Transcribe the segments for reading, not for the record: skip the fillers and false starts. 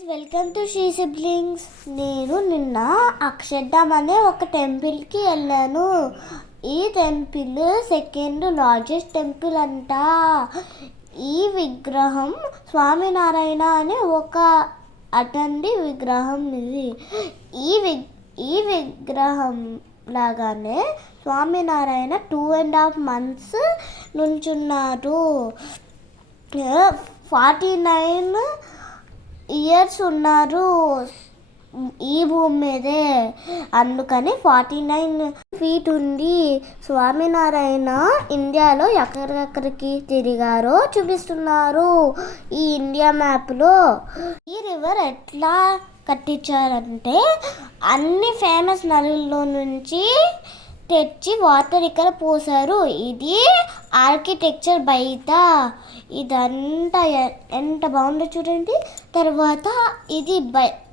Welcome to Shri siblings. నేను నిన్న అక్షర్ధామ్ అనే ఒక టెంపుల్కి వెళ్ళాను. ఈ టెంపుల్ సెకండ్ లార్జెస్ట్ టెంపుల్ అంట. ఈ విగ్రహం స్వామినారాయణ అనే ఒక అటండి విగ్రహం ఇది. ఈ విగ్రహం లాగానే స్వామినారాయణ 2.5 months నుంచున్నారు. 49 years ఉన్నారు ఈ భూమి మీదే. అందుకని 49 feet ఉంది. స్వామినారాయణ ఇండియాలో ఎక్కడెక్కడికి తిరిగారో చూపిస్తున్నారు ఈ ఇండియా మ్యాప్లో. ఈ రివర్ ఎట్లా కట్టించారంటే అన్ని ఫేమస్ నదుల్లో నుంచి తెచ్చి వాటర్ ఇక్కడ పోసారు. ఇది ఆర్కిటెక్చర్ బయట ఇదంతా ఎంత బాగుందో చూడండి. తర్వాత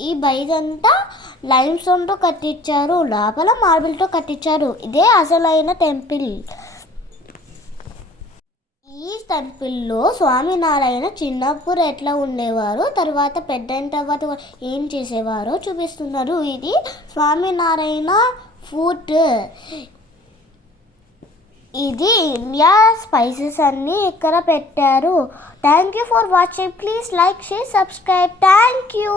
ఈ బయటంతా లైమ్ స్టోన్తో కట్టించారు, లోపల మార్బుల్తో కట్టించారు. ఇదే అసలైన టెంపుల్. ఈ టెంపుల్లో స్వామినారాయణ చిన్నప్పుడు ఎట్లా ఉండేవారు, తర్వాత పెద్దయిన తర్వాత ఏం చేసేవారో చూపిస్తున్నారు. ఇది స్వామినారాయణ ఫుడ్. ఇది ఇండియా స్పైసెస్ అన్నీ ఇక్కడ పెట్టారు. Thank you for watching. Please like, share, subscribe. Thank you.